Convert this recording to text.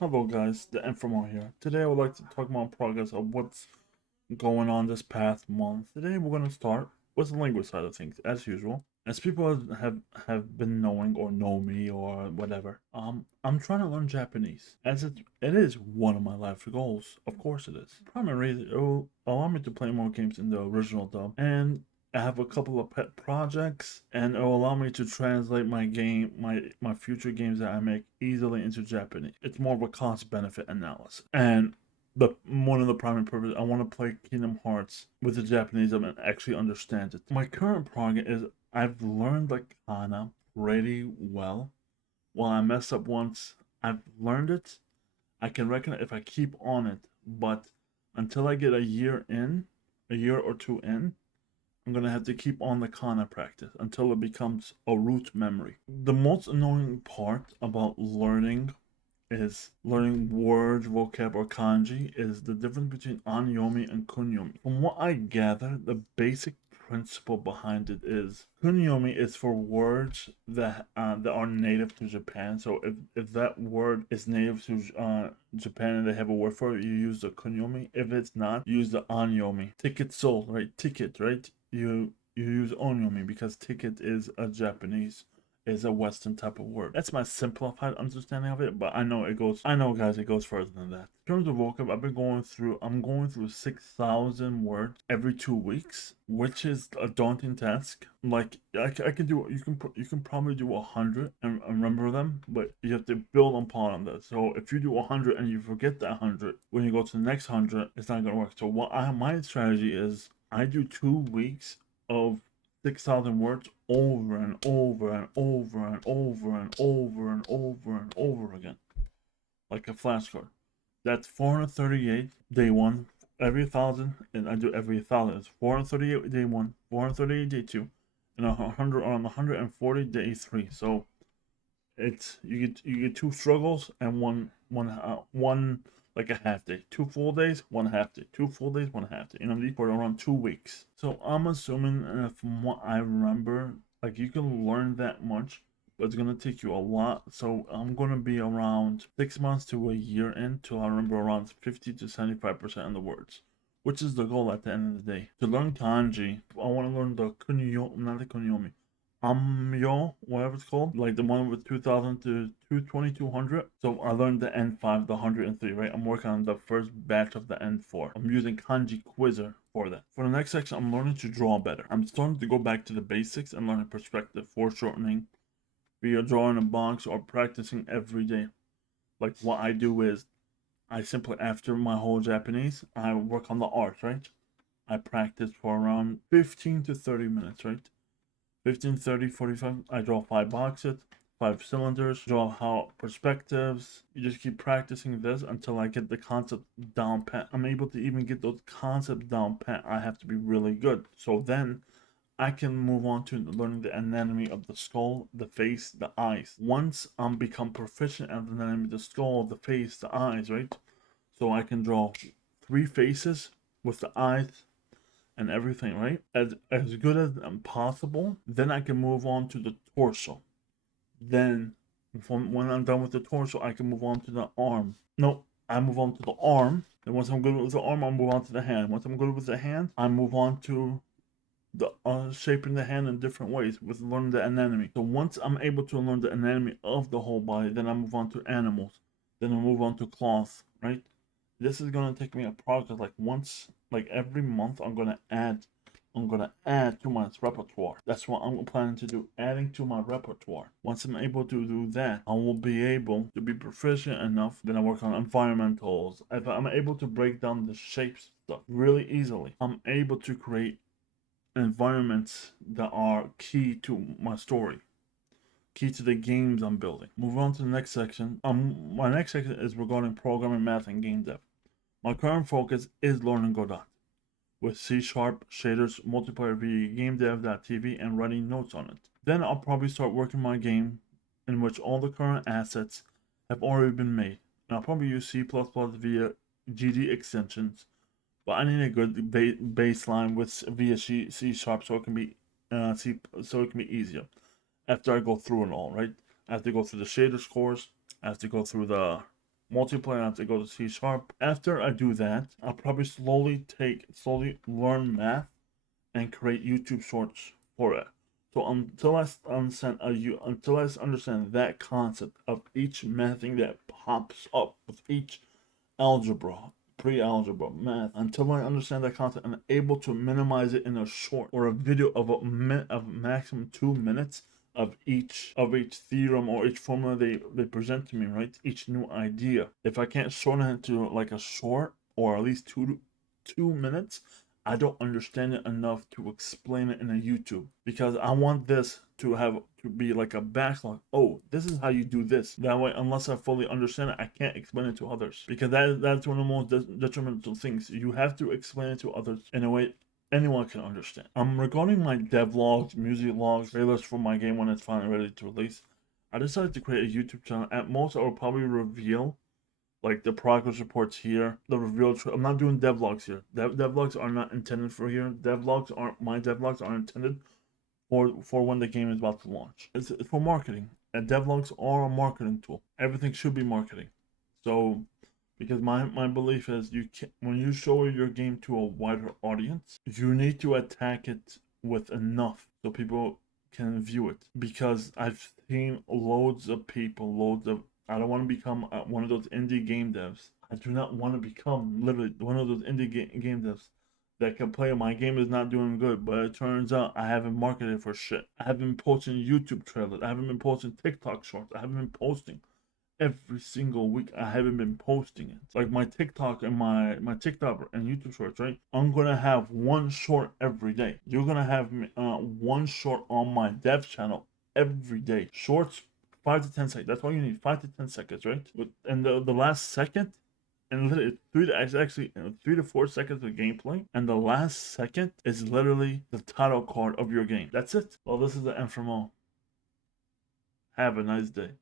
Hello guys, the Infomar here. Today I would like to talk about progress of what's going on this past month. Today we're going to start with the language side of things, as usual. As people have been knowing or know me or whatever, I'm trying to learn Japanese. As it is one of my life goals. Of course it is. Primary reason, it will allow me to play more games in the original dub, and I have a couple of pet projects, and it will allow me to translate my future games that I make easily into Japanese. It's more of a cost benefit analysis, and the one of the primary purposes I want to play Kingdom Hearts with the Japanese and actually understand it. My current project is I've learned the kana pretty well. While I mess up once, I've learned it. I can reckon it if I keep on it, but until I get a year or two in, I'm gonna have to keep on the kana practice until it becomes a root memory. The most annoying part about learning words, vocab, or kanji is the difference between anyomi and kunyomi. From what I gather, the basic principle behind it is kunyomi is for words that are native to Japan. So if that word is native to Japan and they have a word for it, you use the kunyomi. If it's not, use the anyomi. Ticket sold, right? Ticket, right? You use onyomi because ticket is a Western type of word. That's my simplified understanding of it, but I know guys, it goes further than that. In terms of vocab, I'm going through 6,000 words every 2 weeks, which is a daunting task. Like, I can do, you can probably do 100 and remember them, but you have to build upon that. So if you do 100 and you forget that 100, when you go to the next 100, it's not going to work. So my strategy is I do 2 weeks of 6,000 words over and over and over and over and over and over and over again, like a flashcard. That's 438 day one, every 1,000, and I do every 1,000. It's 438 day one, 438 day two, and 100 on 140 day three. So you get two struggles and one like a half day, 2 full days, 1 half day, 2 full days, 1 half day. You know, for around 2 weeks. So I'm assuming, from what I remember, like you can learn that much, but it's gonna take you a lot. So I'm gonna be around 6 months to a year in till I remember around 50 to 75% of the words, which is the goal at the end of the day. To learn kanji, I want to learn the kunyo, not the kunyomi, Amyo, whatever it's called, like the one with 2,000 to 2,200. So I learned the N5, the 103, right? I'm working on the first batch of the N4. I'm using Kanji Quizzer for that. For the next section, I'm learning to draw better. I'm starting to go back to the basics and learning perspective, foreshortening, via drawing a box or practicing every day. Like what I do is I simply, after my whole Japanese, I work on the art, right? I practice for around 15 to 30 minutes, right? 15, 30, 45. I draw 5 boxes, 5 cylinders, draw how perspectives. You just keep practicing this until I get the concept down pat. I'm able to even get those concepts down pat. I have to be really good. So then I can move on to learning the anatomy of the skull, the face, the eyes. Once I'm become proficient at the anatomy of the skull, the face, the eyes, right? So I can draw 3 faces with the eyes and everything, right? As good as possible. Then I can move on to the torso. Then, when I'm done with the torso, I can move on to the arm. No, I move on to the arm. And once I'm good with the arm, I move on to the hand. Once I'm good with the hand, I move on to the shaping the hand in different ways with learning the anatomy. So once I'm able to learn the anatomy of the whole body, then I move on to animals. Then I move on to cloth, right? This is gonna take me a progress like once, like every month. I'm gonna add to my repertoire. That's what I'm planning to do, adding to my repertoire. Once I'm able to do that, I will be able to be proficient enough. Then I work on environmentals. If I'm able to break down the shapes stuff really easily, I'm able to create environments that are key to my story, key to the games I'm building. Move on to the next section. My next section is regarding programming, math, and game dev. My current focus is learning Godot with C Sharp, shaders, multiplayer via GameDev.tv, and writing notes on it. Then I'll probably start working my game in which all the current assets have already been made. And I'll probably use C++ via GD extensions, but I need a good baseline with via C Sharp so it can be so it can be easier. After I go through it all, right? I have to go through the shader scores. I have to go through the multiplayer, I have to go to C Sharp. After I do that, I'll probably slowly learn math and create YouTube shorts for it. So until I understand that concept of each math thing that pops up with each algebra, pre-algebra, math, until I understand that concept and I'm able to minimize it in a short or a video of of maximum 2 minutes of each theorem or each formula they present to me, right? Each new idea. If I can't shorten it into like a short or at least 2 minutes, I don't understand it enough to explain it in a YouTube because I want this to be like a backlog. Oh, this is how you do this. That way, unless I fully understand it, I can't explain it to others because that's one of the most detrimental things. You have to explain it to others in a way anyone can understand. Regarding my devlogs, music logs, trailers for my game when it's finally ready to release, I decided to create a YouTube channel. At most, I will probably reveal like the progress reports here, the reveal. I'm not doing devlogs here. Devlogs are not intended for here. Devlogs aren't intended for when the game is about to launch. It's for marketing. And devlogs are a marketing tool. Everything should be marketing. So, because my belief is when you show your game to a wider audience, you need to attack it with enough so people can view it. Because I've seen loads of people, I don't want to become one of those indie game devs. I do not want to become literally one of those indie game devs that can play. My game is not doing good, but it turns out I haven't marketed for shit. I haven't been posting YouTube trailers. I haven't been posting TikTok shorts. I haven't been posting every single week. I haven't been posting it. It's like my TikTok and my TikTok and YouTube shorts, right? I'm gonna have one short every day. You're gonna have one short on my dev channel every day. Shorts 5 to 10 seconds. That's all you need. 5 to 10 seconds, right? And the last second, and literally 3 to 4 seconds of gameplay, and the last second is literally the title card of your game. That's it. Well, this is the end from all. Have a nice day.